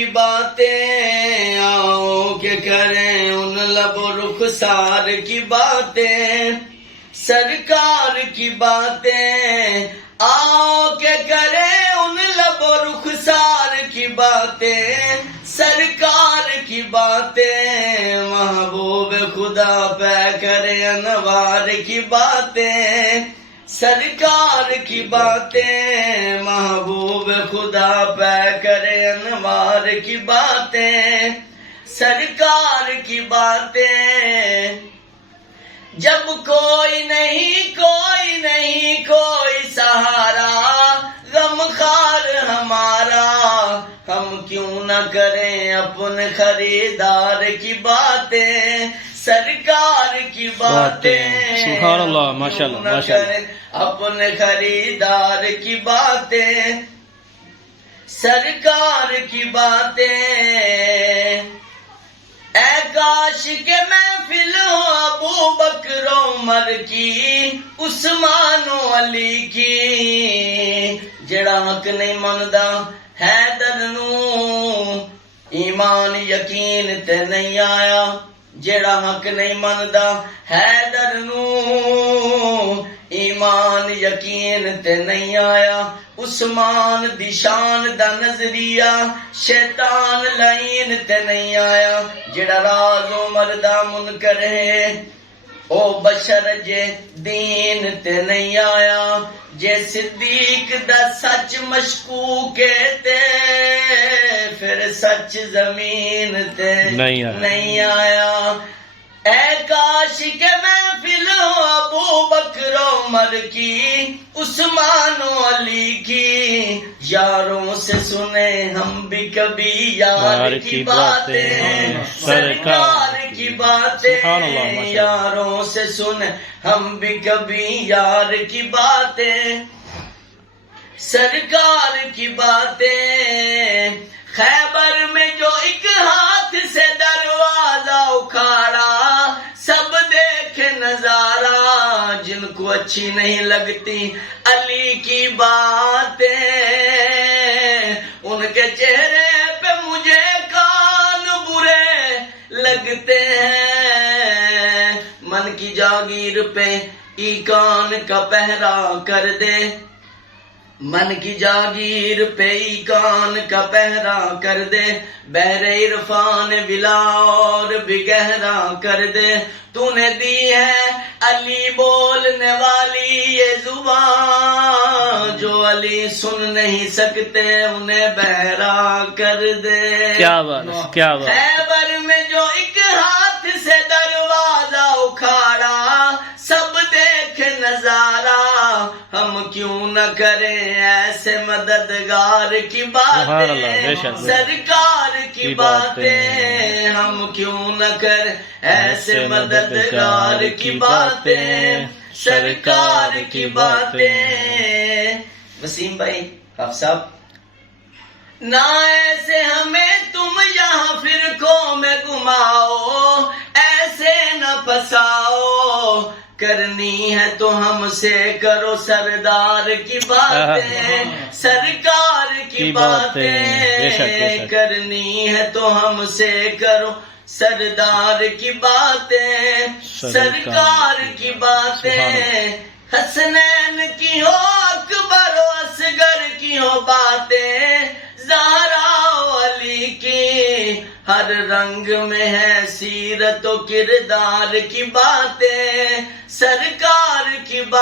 کی باتیں آؤ کہ کریں ان لب و رخسار کی باتیں، سرکار کی باتیں آؤ کہ کریں ان لب و رخسار کی باتیں، سرکار کی باتیں محبوب خدا پہ کرے انوار کی باتیں، سرکار کی باتیں محبوب خدا پہ کرے انوار کی باتیں، سرکار کی باتیں۔ جب کوئی نہیں کوئی سہارا غم خار ہمارا، ہم کیوں نہ کریں اپنے خریدار کی باتیں، سرکار کی باتیں، سبحان اللہ، ماشاءاللہ ماشاءاللہ، اپنے خریدار کی باتیں، سرکار کی باتیں۔ اے کاش کے محفل ہو ابو بکر و عمر کی، عثمان و علی کی، جڑا حق نہیں مندا حیدر نو، ایمان یقین تے نہیں آیا، جڑا حق نہیں مندا حیدر نو، ایمان یقین تے نہیں آیا، عثمان دی شان دا نظریہ شیطان لعین تے نہیں آیا، جڑا راز عمر دا منکر ہے او بشر جے دین تے نہیں آیا، جے صدیق دا سچ مشکوک تے پھر سچ زمین تے نہیں آیا۔ اے کاش کے محفل ہو ابو بکر و عمر کی، عثمان و علی کی، یاروں سے سنے ہم بھی کبھی یار کی باتیں، سرکار کی باتیں، یاروں سے سنے ہم بھی کبھی یار کی باتیں، سرکار کی باتیں۔ خیبر میں جو ایک ہاتھ سے دروازہ اکھاڑا، سب دیکھے نظارہ، جن کو اچھی نہیں لگتی علی کی باتیں، ان کے چہرے پہ مجھے کان برے لگتے ہیں، من کی جاگیر پہ ای کان کا پہرا کر دے، من کی جاگیر پہ ای کان کا پہرا کر دے، بحر عرفان بلا اور بھی گہرا کر دے، تو نے دی ہے علی بولنے والی یہ زبان، جو علی سن نہیں سکتے انہیں بہرا کر دے۔ کیا بات کیا بات۔ خیبر میں جو ایک ہاتھ سے دروازہ اکھاڑا، سب دیکھے نظارہ، ہم کیوں نہ کریں ایسے مددگار کی باتیں، سرکار کی باتیں، ہم کیوں نہ کریں ایسے مددگار کی باتیں، سرکار کی باتیں۔ وسیم بھائی حافظ صاحب، نہ ایسے ہمیں تم یہاں فرقوں میں گھماؤ، ایسے نہ پھنساؤ، کرنی ہے تو ہم سے کرو سردار کی باتیں، سرکار کی باتیں، کرنی ہے تو ہم سے کرو سردار کی باتیں، سرکار کی باتیں۔ حسنین کی ہو اکبر و اصغر کی ہو باتیں، زہرا و علی کی، ہر رنگ میں ہے سیرت و کردار کی باتیں، سرکار کی باتیں۔